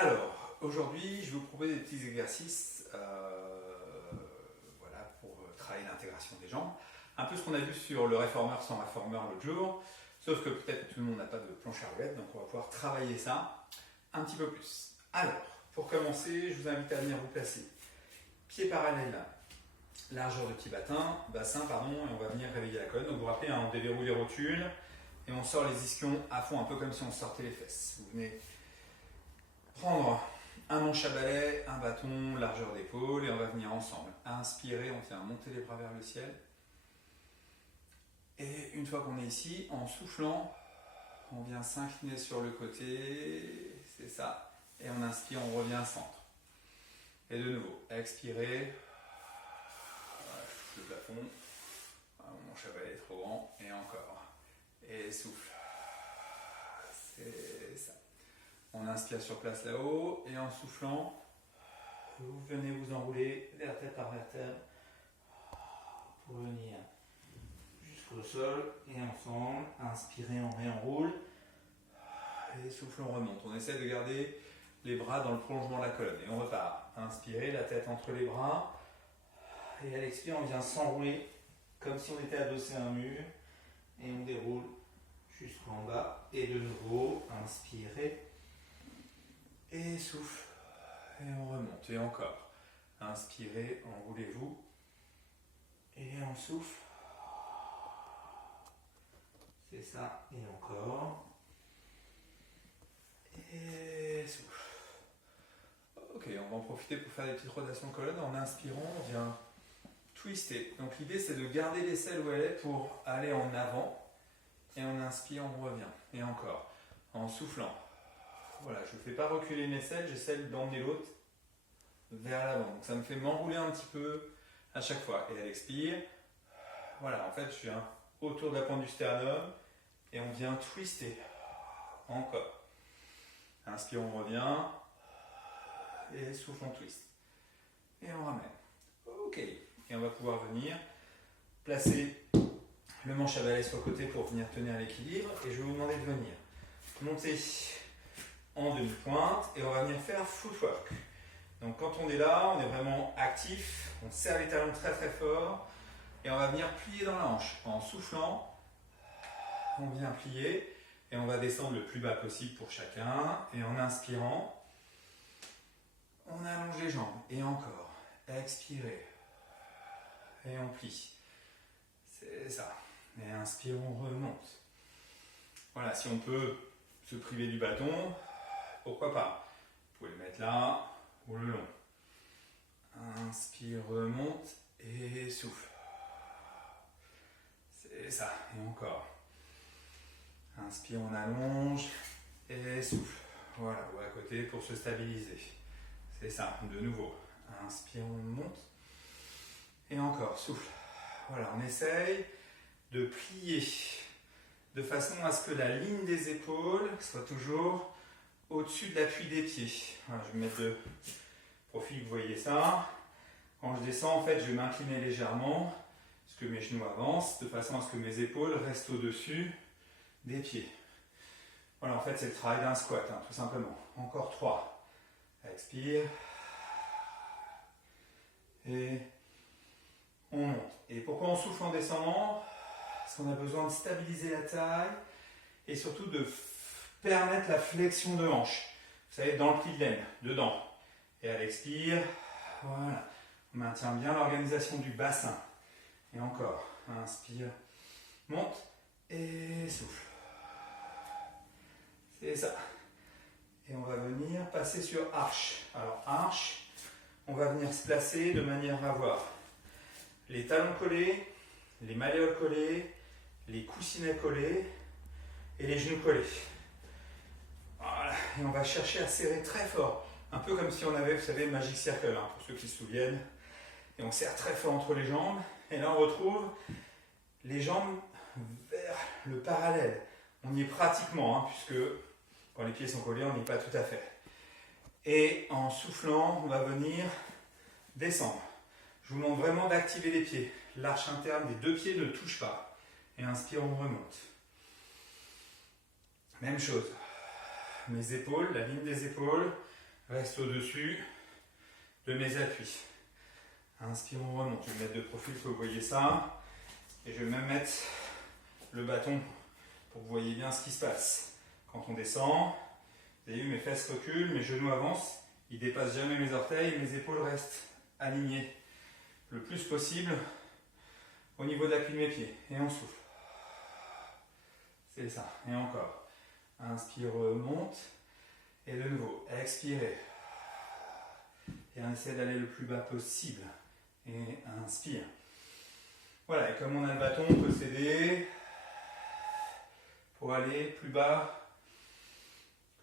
Alors, aujourd'hui, je vais vous proposer des petits exercices voilà, pour travailler l'intégration des jambes. Un peu ce qu'on a vu sur le réformeur sans réformeur l'autre jour, sauf que peut-être tout le monde n'a pas de planche à roulettes, donc on va pouvoir travailler ça un petit peu plus. Alors, pour commencer, je vous invite à venir vous placer pieds parallèles, largeur de petit bassin, pardon, et on va venir réveiller la colonne. Donc vous vous rappelez, on déverrouille les rotules et on sort les ischions à fond, un peu comme si on sortait les fesses. Vous venez prendre un manche à balai, un bâton, largeur d'épaule, et on va venir ensemble. Inspirer, on vient monter les bras vers le ciel. Et une fois qu'on est ici, en soufflant, on vient s'incliner sur le côté, c'est ça. Et on inspire, on revient au centre. Et de nouveau, expirer, voilà, je touche le plafond, mon manche à balai est trop grand, et encore. Et souffle, c'est ça. On inspire sur place là-haut, et en soufflant, vous venez vous enrouler vertèbre par vertèbre pour venir jusqu'au sol, et ensemble, inspirez, on réenroule, et souffle, on remonte. On essaie de garder les bras dans le prolongement de la colonne, et on repart. Inspirez, la tête entre les bras, et à l'expire, on vient s'enrouler comme si on était adossé à un mur, et on déroule jusqu'en bas, et de nouveau, inspirez, et souffle, et on remonte, et encore. Inspirez, enroulez-vous, et on souffle. C'est ça, et encore. Et souffle. Ok, on va en profiter pour faire des petites rotations de colonne. En inspirant, on vient twister. Donc l'idée, c'est de garder l'aisselle où elle est pour aller en avant. Et en inspirant, on revient. Et encore. En soufflant. Voilà, je ne fais pas reculer une aisselle, j'essaie d'emmener l'autre vers l'avant. Donc ça me fait m'enrouler un petit peu à chaque fois. Et à l'expire, voilà, en fait, je viens autour de la pointe du sternum et on vient twister. Encore. Inspire, on revient. Et souffle, on twist. Et on ramène. Ok. Et on va pouvoir venir placer le manche à balai sur le côté pour venir tenir l'équilibre. Et je vais vous demander de venir monter en demi-pointe et on va venir faire footwork. Donc quand on est là, on est vraiment actif, on serre les talons très très fort et on va venir plier dans la hanche. En soufflant, on vient plier et on va descendre le plus bas possible pour chacun. Et en inspirant, on allonge les jambes et encore. Expirez et on plie. C'est ça. Et inspire, on remonte. Voilà, si on peut se priver du bâton, pourquoi pas. Vous pouvez le mettre là ou le long. Inspire, remonte et souffle. C'est ça, et encore. Inspire, on allonge et souffle. Voilà, ou à côté pour se stabiliser. C'est ça, de nouveau. Inspire, on monte et encore, souffle. Voilà, on essaye de plier de façon à ce que la ligne des épaules soit toujours au-dessus de l'appui des pieds. Voilà, je vais me mettre de profil, vous voyez ça. Quand je descends, en fait, je vais m'incliner légèrement, parce que mes genoux avancent, de façon à ce que mes épaules restent au-dessus des pieds. Voilà, en fait, c'est le travail d'un squat, tout simplement. Encore 3. Expire. Et on monte. Et pourquoi on souffle en descendant ? Parce qu'on a besoin de stabiliser la taille et surtout de permettre la flexion de hanche. Vous savez, dans le pli de laine, dedans. Et à l'expire, voilà. On maintient bien l'organisation du bassin. Et encore, inspire, monte et souffle. C'est ça. Et on va venir passer sur arche. Alors arche, on va venir se placer de manière à avoir les talons collés, les malléoles collées, les coussinets collés et les genoux collés. Voilà, et on va chercher à serrer très fort, un peu comme si on avait, vous savez, le Magic Circle, pour ceux qui se souviennent. Et on serre très fort entre les jambes, et là on retrouve les jambes vers le parallèle. On y est pratiquement, puisque quand les pieds sont collés, on n'y est pas tout à fait. Et en soufflant, on va venir descendre. Je vous demande vraiment d'activer les pieds. L'arche interne des deux pieds ne touche pas. Et inspire, on remonte. Même chose. Mes épaules, la ligne des épaules reste au-dessus de mes appuis. Inspire, on remonte. Je vais me mettre de profil pour que vous voyez ça. Et je vais même mettre le bâton pour que vous voyez bien ce qui se passe. Quand on descend, vous avez vu, mes fesses reculent, mes genoux avancent. Ils ne dépassent jamais mes orteils, mes épaules restent alignées le plus possible au niveau de l'appui de mes pieds. Et on souffle. C'est ça. Et encore. Inspire, remonte. Et de nouveau, expirez. Et on essaie d'aller le plus bas possible. Et inspire. Voilà, et comme on a le bâton, on peut s'aider pour aller plus bas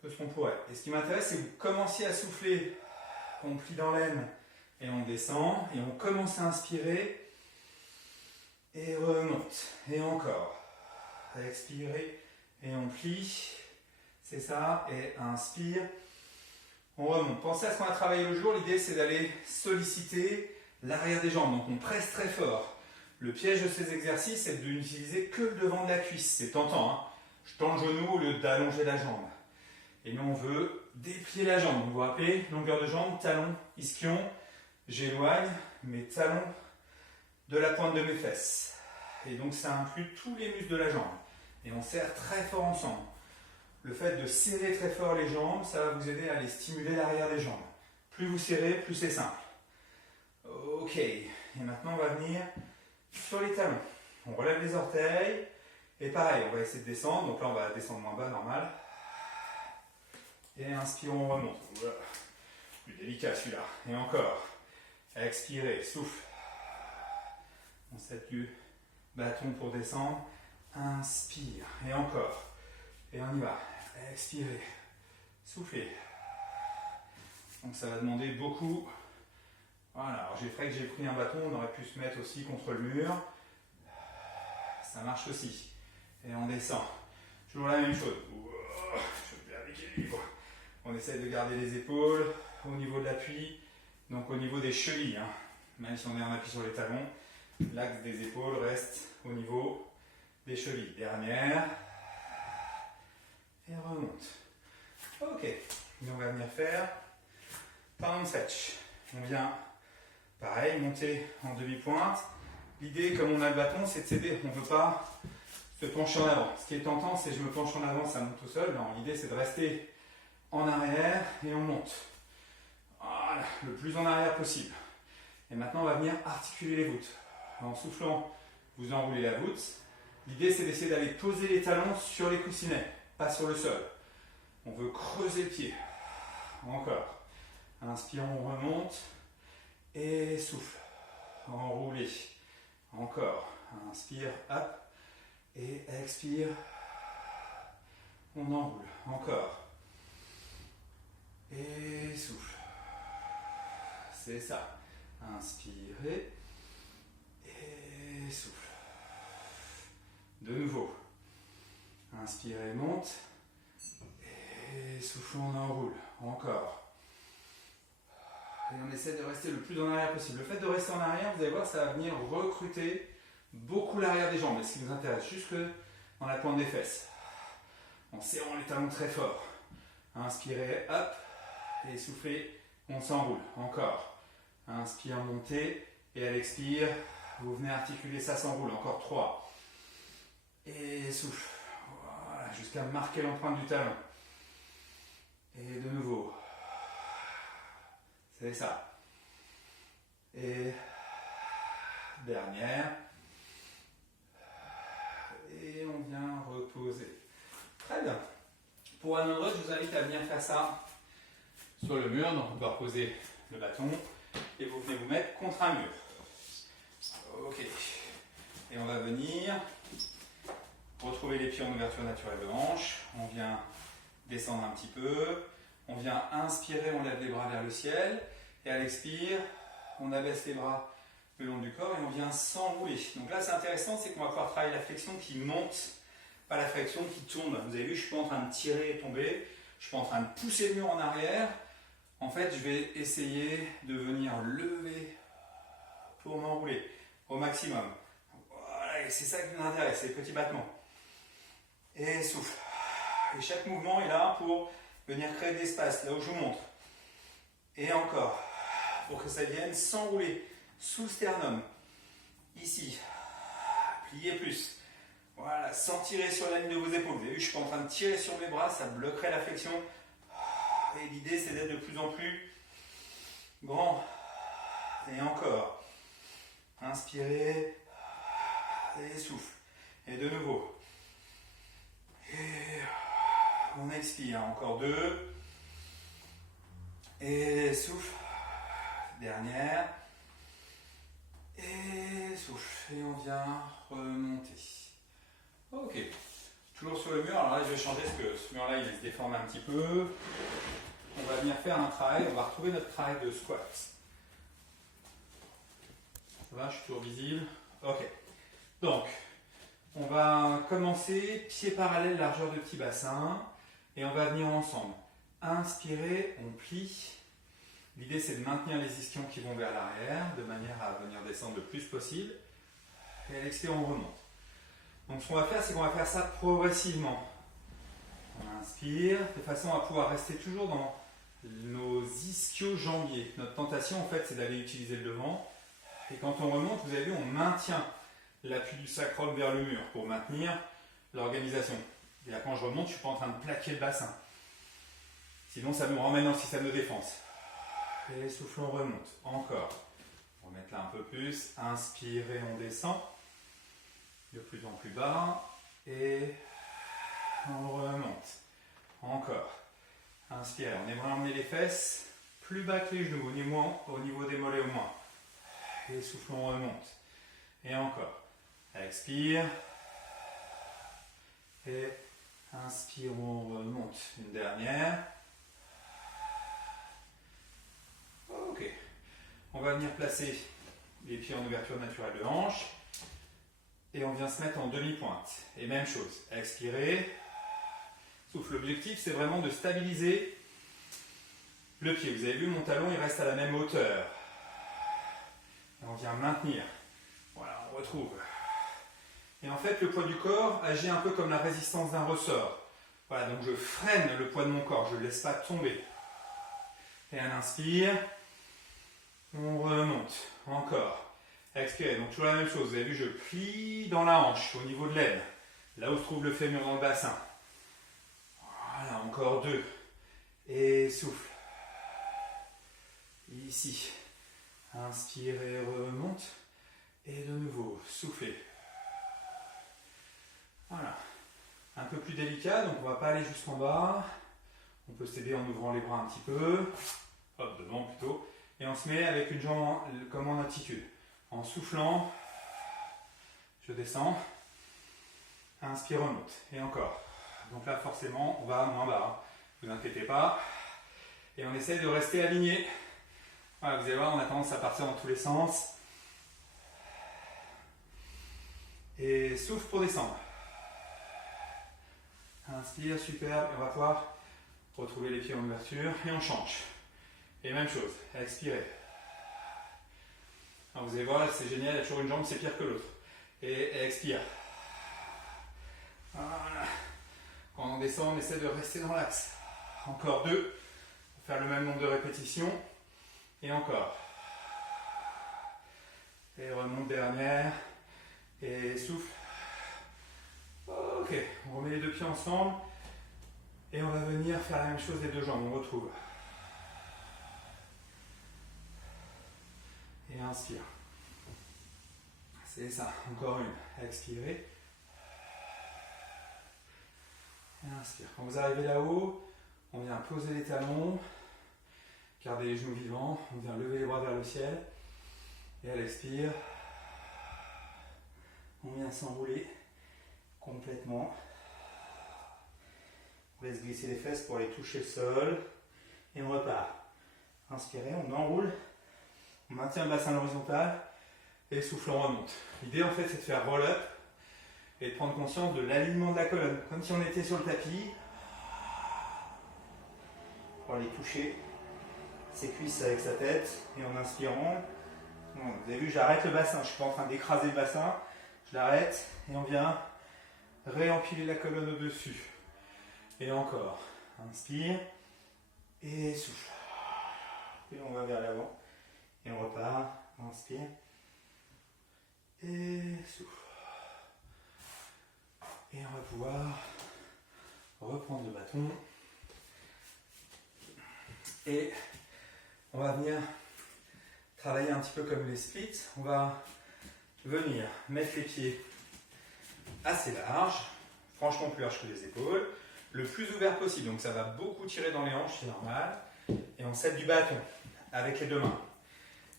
que ce qu'on pourrait. Et ce qui m'intéresse, c'est que vous commenciez à souffler. On plie dans l'aine et on descend. Et on commence à inspirer. Et remonte. Et encore. Expirez. Et on plie. C'est ça. Et inspire. On remonte. Pensez à ce qu'on a travaillé le jour. L'idée, c'est d'aller solliciter l'arrière des jambes. Donc, on presse très fort. Le piège de ces exercices, c'est de n'utiliser que le devant de la cuisse. C'est tentant, hein. Je tends le genou au lieu d'allonger la jambe. Et nous, on veut déplier la jambe. Vous vous rappelez, longueur de jambe, talon, ischion. J'éloigne mes talons de la pointe de mes fesses. Et donc, ça inclut tous les muscles de la jambe. Et on serre très fort ensemble. Le fait de serrer très fort les jambes, ça va vous aider à aller stimuler l'arrière des jambes. Plus vous serrez, plus c'est simple. Ok. Et maintenant, on va venir sur les talons. On relève les orteils. Et pareil, on va essayer de descendre. Donc là, on va descendre moins bas, normal. Et inspire, on remonte. Oula. Plus délicat celui-là. Et encore. Expirez, souffle. On s'aide du bâton pour descendre. Inspire. Et encore. Et on y va. Expirez. Soufflez. Donc ça va demander beaucoup. Voilà. Alors j'ai fait que j'ai pris un bâton. On aurait pu se mettre aussi contre le mur. Ça marche aussi. Et on descend. Toujours la même chose. Je perds l'équilibre. On essaie de garder les épaules au niveau de l'appui. Donc au niveau des chevilles. Hein. Même si on est en appui sur les talons. L'axe des épaules reste au niveau des chevilles. Dernière. Et remonte. Ok. Et on va venir faire pound stretch. On vient, pareil, monter en demi-pointe. L'idée, comme on a le bâton, c'est de s'aider. On ne veut pas se pencher en avant. Ce qui est tentant, c'est que je me penche en avant, ça monte tout seul. Non, l'idée, c'est de rester en arrière et on monte. Voilà, le plus en arrière possible. Et maintenant, on va venir articuler les voûtes. En soufflant, vous enroulez la voûte. L'idée, c'est d'essayer d'aller poser les talons sur les coussinets, pas sur le sol. On veut creuser le pied. Encore. Inspire, on remonte. Et souffle. Enroulez. Encore. Inspire, hop. Et expire. On enroule. Encore. Et souffle. C'est ça. Inspirez. Et souffle. De nouveau. Inspirez, monte. Et souffle, on enroule. Encore. Et on essaie de rester le plus en arrière possible. Le fait de rester en arrière, vous allez voir, ça va venir recruter beaucoup l'arrière des jambes. Et ce qui nous intéresse, jusque dans la pointe des fesses. En serrant les talons très fort. Inspirez, hop. Et soufflez, on s'enroule. Encore. Inspire, montez. Et à l'expire, vous venez articuler, ça s'enroule. Encore 3. Et souffle. Voilà, jusqu'à marquer l'empreinte du talon. Et de nouveau. C'est ça. Et dernière. Et on vient reposer. Très bien. Pour un endroit, je vous invite à venir faire ça sur le mur. Donc on peut reposer le bâton. Et vous venez vous mettre contre un mur. Ok. Et on va venir retrouver les pieds en ouverture naturelle de hanche. On vient descendre un petit peu. On vient inspirer, on lève les bras vers le ciel. Et à l'expire, on abaisse les bras le long du corps et on vient s'enrouler. Donc là, c'est intéressant, c'est qu'on va pouvoir travailler la flexion qui monte, pas la flexion qui tourne. Vous avez vu, je ne suis pas en train de tirer et tomber. Je ne suis pas en train de pousser le mur en arrière. En fait, je vais essayer de venir lever pour m'enrouler au maximum. Voilà, et c'est ça qui nous intéresse, les petits battements. Et souffle. Et chaque mouvement est là pour venir créer de l'espace, là où je vous montre. Et encore, pour que ça vienne s'enrouler sous le sternum. Ici, pliez plus. Voilà, sans tirer sur la ligne de vos épaules. Vous avez vu, je suis pas en train de tirer sur mes bras, ça bloquerait la flexion. Et l'idée, c'est d'être de plus en plus grand. Et encore. Inspirez. Et souffle. Et de nouveau. Et on expire. Encore 2. Et souffle. Dernière. Et souffle. Et on vient remonter. Ok. Toujours sur le mur. Alors là, je vais changer parce que ce mur-là, il se déforme un petit peu. On va venir faire un travail. On va retrouver notre travail de squat. Ça va, je suis toujours visible. Ok. Donc, on va commencer pieds parallèles, largeur de petit bassin. Et on va venir ensemble. Inspirez, on plie. L'idée, c'est de maintenir les ischions qui vont vers l'arrière, de manière à venir descendre le plus possible. Et à l'expire, on remonte. Donc, ce qu'on va faire, c'est qu'on va faire ça progressivement. On inspire, de façon à pouvoir rester toujours dans nos ischio-jambiers. Notre tentation, en fait, c'est d'aller utiliser le devant. Et quand on remonte, vous avez vu, on maintient l'appui du sacrum vers le mur pour maintenir l'organisation. Et là, quand je remonte, je ne suis pas en train de plaquer le bassin. Sinon, ça nous ramène dans le système de défense. Et souffle, on remonte. Encore. On va mettre là un peu plus. Inspirez, on descend. De plus en plus bas. Et on remonte. Encore. Inspirez. On aimerait emmener les fesses plus bas que les genoux, au niveau des mollets au moins. Et souffle, on remonte. Et encore. Expire. Et inspire, on remonte. Une dernière. Ok. On va venir placer les pieds en ouverture naturelle de hanche. Et on vient se mettre en demi-pointe. Et même chose. Expirez. Souffle. L'objectif, c'est vraiment de stabiliser le pied. Vous avez vu, mon talon, il reste à la même hauteur. Et on vient maintenir. Voilà, on retrouve. Et en fait, le poids du corps agit un peu comme la résistance d'un ressort. Voilà, donc je freine le poids de mon corps, je ne le laisse pas tomber. Et à l'inspire, on remonte. Encore. Expirez, donc toujours la même chose. Vous avez vu, je plie dans la hanche, au niveau de l'aine. Là où se trouve le fémur dans le bassin. Voilà, encore 2. Et souffle. Ici. Inspirez, remonte. Et de nouveau, soufflez. Voilà. Un peu plus délicat, donc on ne va pas aller jusqu'en bas. On peut s'aider en ouvrant les bras un petit peu. Hop, devant plutôt. Et on se met avec une jambe comme en attitude. En soufflant, je descends. Inspire, remonte. Et encore. Donc là, forcément, on va moins bas. Ne vous inquiétez pas. Et on essaye de rester aligné. Voilà, vous allez voir, on a tendance à partir dans tous les sens. Et souffle pour descendre. Inspire, super. Et on va pouvoir retrouver les pieds en ouverture. Et on change. Et même chose. Expirez. Alors vous allez voir, c'est génial. Il y a toujours une jambe, c'est pire que l'autre. Et expire. Voilà. Quand on descend, on essaie de rester dans l'axe. Encore 2. Pour faire le même nombre de répétitions. Et encore. Et remonte dernière. Et souffle. Ok, on remet les 2 pieds ensemble. Et on va venir faire la même chose des 2 jambes. On retrouve. Et inspire. C'est ça. Encore une. Expirez. Et inspire. Quand vous arrivez là-haut, on vient poser les talons. Gardez les genoux vivants. On vient lever les bras vers le ciel. Et à l'expire, on vient s'enrouler complètement. On laisse glisser les fesses pour aller toucher le sol. Et on repart. Inspirez, on enroule. On maintient le bassin à l'horizontale. Et souffle, on remonte. L'idée en fait, c'est de faire roll-up et de prendre conscience de l'alignement de la colonne. Comme si on était sur le tapis. Pour aller toucher ses cuisses avec sa tête. Et en inspirant, vous avez vu, j'arrête le bassin. Je ne suis pas en train d'écraser le bassin. Je l'arrête et on vient réempiler la colonne au-dessus. Et encore. Inspire et souffle. et on va vers l'avant. Et on repart, inspire. Et souffle. Et on va pouvoir reprendre le bâton. Et on va venir travailler un petit peu comme les splits. On va venir mettre les pieds assez larges, franchement plus large que les épaules, le plus ouvert possible. Donc ça va beaucoup tirer dans les hanches, c'est normal. Et on s'aide du bâton avec les deux mains.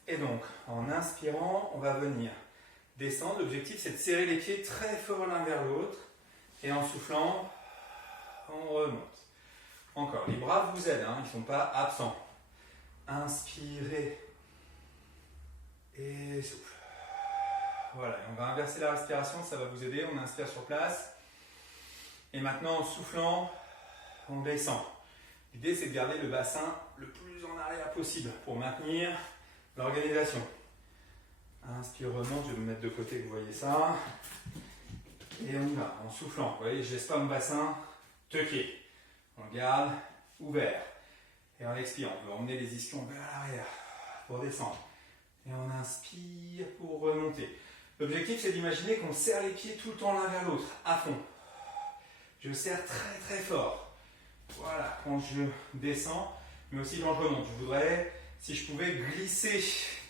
Et donc, en inspirant, on va venir descendre. L'objectif, c'est de serrer les pieds très fort l'un vers l'autre. Et en soufflant, on remonte. Encore, les bras vous aident, hein, ils ne sont pas absents. Inspirez. Et souffle. Voilà, et on va inverser la respiration, ça va vous aider. On inspire sur place. Et maintenant, en soufflant, on descend. L'idée, c'est de garder le bassin le plus en arrière possible pour maintenir l'organisation. Inspire, remonte, je vais me mettre de côté que vous voyez ça. Et on y va, en soufflant. Vous voyez, je laisse pas mon bassin tucké. On le garde ouvert. Et en expirant, on veut emmener les ischions vers l'arrière pour descendre. Et on inspire pour remonter. L'objectif, c'est d'imaginer qu'on serre les pieds tout le temps l'un vers l'autre, à fond. Je serre très très fort. Voilà, quand je descends, mais aussi quand je remonte. Je voudrais, si je pouvais, glisser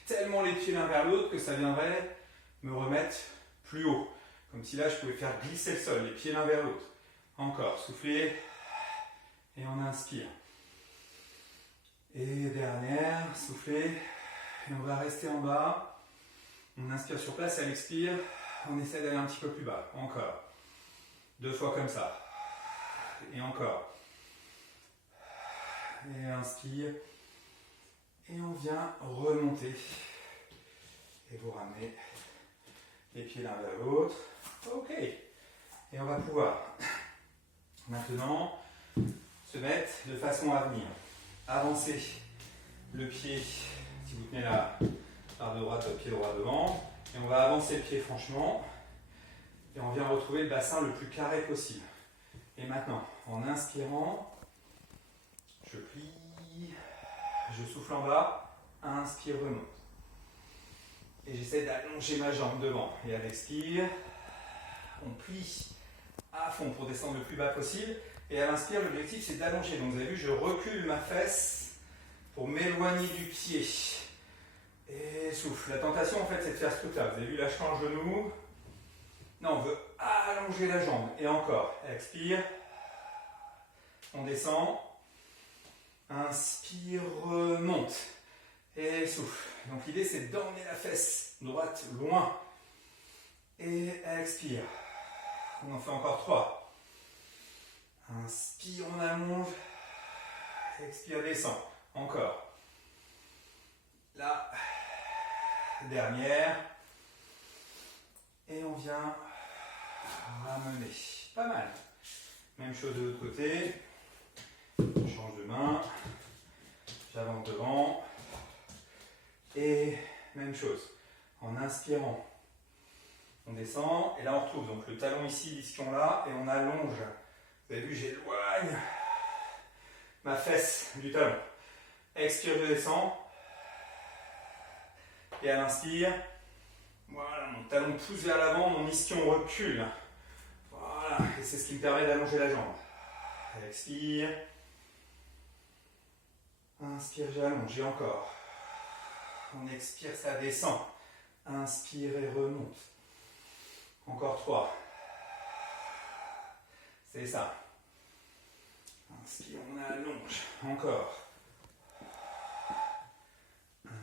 tellement les pieds l'un vers l'autre que ça viendrait me remettre plus haut. Comme si là, je pouvais faire glisser le sol, les pieds l'un vers l'autre. Encore, soufflez. Et on inspire. Et dernière, soufflez. Et on va rester en bas. On inspire sur place, elle expire. On essaie d'aller un petit peu plus bas. Encore. 2 fois comme ça. Et encore. Et inspire. Et on vient remonter. Et vous ramenez les pieds l'un vers l'autre. Ok. Et on va pouvoir maintenant se mettre de façon à venir avancer le pied, si vous tenez la barre de droite, votre pied droit devant, et on va avancer le pied franchement, et on vient retrouver le bassin le plus carré possible. Et maintenant, en inspirant, je plie, je souffle en bas, inspire, remonte. Et j'essaie d'allonger ma jambe devant, et à l'expire, on plie à fond pour descendre le plus bas possible. Et à l'inspire, l'objectif c'est d'allonger. Donc vous avez vu, je recule ma fesse pour m'éloigner du pied. Et souffle. La tentation en fait c'est de faire ce truc là. Vous avez vu, là je tends le genou. Non, on veut allonger la jambe. Et encore. Expire. On descend. Inspire, remonte. Et souffle. Donc l'idée c'est d'emmener la fesse droite loin. Et expire. On en fait encore 3. Inspire, on allonge. Expire, descend. Encore. La dernière. Et on vient ramener. Pas mal. Même chose de l'autre côté. Je change de main. J'avance devant. Et même chose. En inspirant, on descend. Et là, on retrouve donc le talon ici, l'ischion là. Et on allonge. Vous avez vu, j'éloigne ma fesse du talon. Expire, je descends. Et à l'inspire, voilà, mon talon pousse vers l'avant, mon ischion recule. Voilà, et c'est ce qui me permet d'allonger la jambe. Expire. Inspire, j'allonge, et encore. On expire, ça descend. Inspire et remonte. Encore 3. C'est ça. Inspire, on allonge. Encore.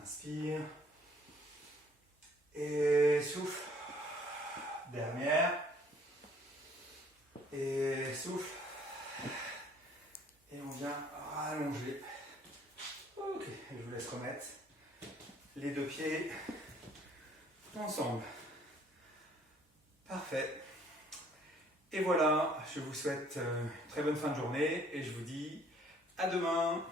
Inspire. Et souffle. Dernière. Et souffle. Et on vient rallonger. Ok, je vous laisse remettre les 2 pieds ensemble. Parfait. Et voilà, je vous souhaite une très bonne fin de journée et je vous dis à demain.